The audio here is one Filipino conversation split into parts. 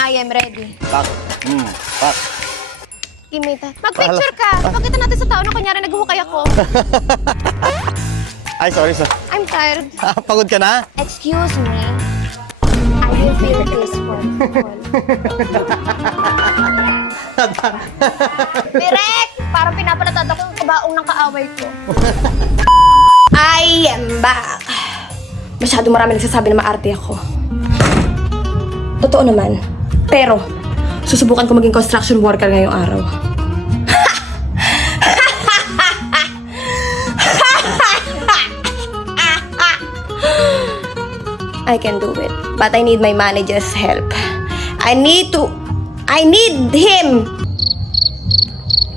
I am ready. Pak. Pak. Give me that. Mag-picture ka! Pakita natin sa tao na kunyari naghuhukay ako. Ay, sorry. I'm tired. Pagod ka na? Excuse me. I will feel this one. Direk! Parang pinapalatad ako yung kabaong ng kaaway ko. I am back. Masyado marami nagsasabi na maarte ako. Totoo naman. Pero, susubukan ko maging construction worker ngayong araw. I can do it. But I need my manager's help. I need him!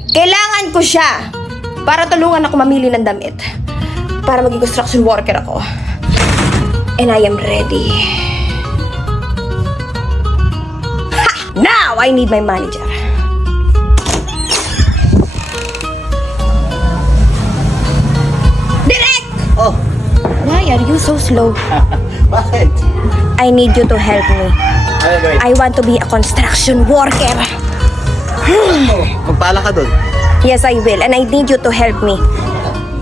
Kailangan ko siya para tulungan ako mamili ng damit. Para maging construction worker ako. And I am ready. Ha! Now, I need my manager. Direk! Oh. Why are you so slow? Bakit? I need you to help me. Ano gawin? I want to be a construction worker. Magpala ka dun. Yes, I will. And I need you to help me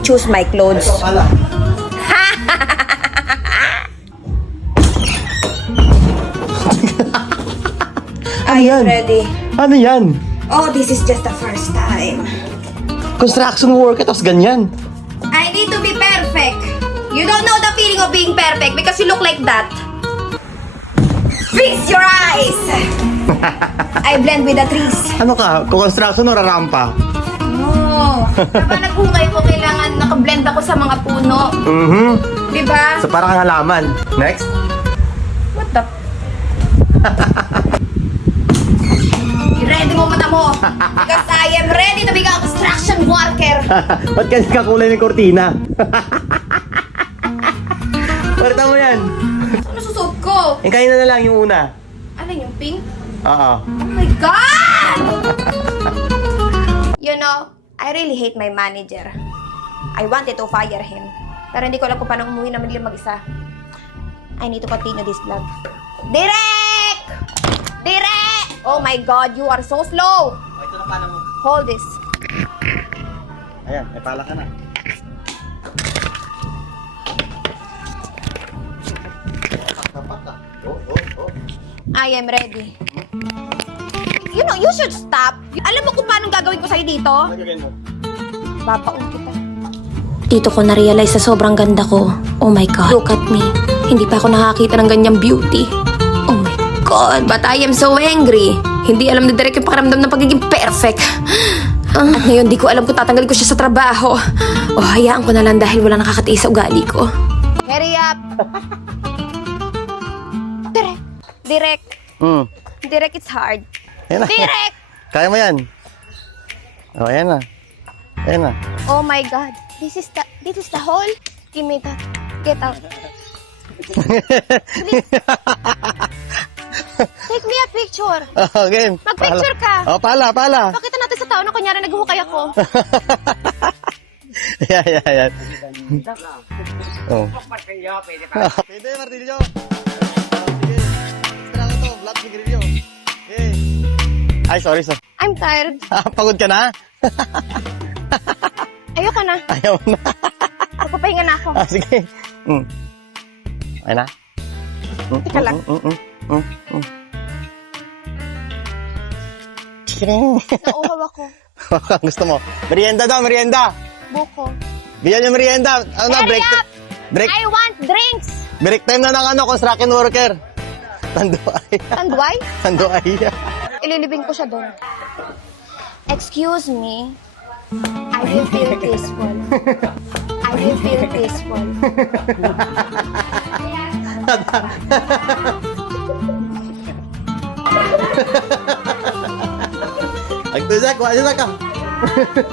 choose my clothes. Pala. Are you ready? Ano yan? Oh, this is just the first time. Construction worker, tapos ganyan. I need to be perfect. You don't know the feeling of being perfect because you look like that. Fix your eyes. I blend with the trees. Ano ka? Kung construction o rarampa? No. Kapag naghungay ko, kailangan nakablend ako sa mga puno. Diba? So parang kang halaman. Next? What the? I-ready mo mata mo. Because I am ready to become a construction worker. Ba't kasi kakulay ng kortina? Parta mo yan. Ano susuot ko? Eh, kayo na lang yung una. Ano yung pink? Oo. Oh my God! You know, I really hate my manager. I wanted to fire him. Pero hindi ko alam kung paano umuwi naman nila mag-isa. I need to continue this vlog. Direk! Direk! Oh my God, you are so slow! Ito na pala mo. Hold this. Ayan, may pala ka na. I am ready. You know, you should stop. Alam mo kung paano gagawin ko sa'yo dito? Nagagano mo? Babaon kita. Dito ko na-realize sa sobrang ganda ko. Oh my God, look at me. Hindi pa ako nakakita ng ganyang beauty. Oh my God, but I am so angry. Hindi alam na direct yung pakiramdam ng pagiging perfect. At ngayon, di ko alam kung tatanggalin ko siya sa trabaho. O hayaan ko na lang dahil wala nakakatiis sa ugali ko. Hurry up! Direk. Direk, it's hard. Ayan na. Direk! Kaya mo yan. Oh, ayan na. Ayan na. Oh my God. This is the hole? Give me that. Get out. Please. Take me a picture. Oh, game. Mag-picture ka. Oh, pala. Pakita natin sa tao na kunyari naghuhukay ako. Ayan. Oh. Pwede, Martillo. Sige. Extra ko to. Vlog ni Grillo. Okay. Ay, sorry. I'm tired. Pagod ka na? Ayoko na. Ayaw na. Magpapahinga na ako. Sige. Ay na? Teka lang. Nauhaw ako. Gusto mo? Merienda daw, merienda. Buko. Bigyan niyo merienda. Ano na, Hurry up! break I want drinks! break time na ng construction worker. Tanduay. Tanduay? Tanduay. Ililibing ko siya doon. Excuse me. I will feel this one. I will feel this one. Agtuzak, wala ka.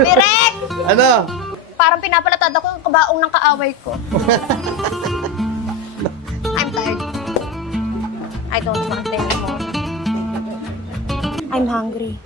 Direk! Ano? Parang pinapalatad ako yung kabaong ng kaaway ko. I'm tired. I don't want anymore. I'm hungry.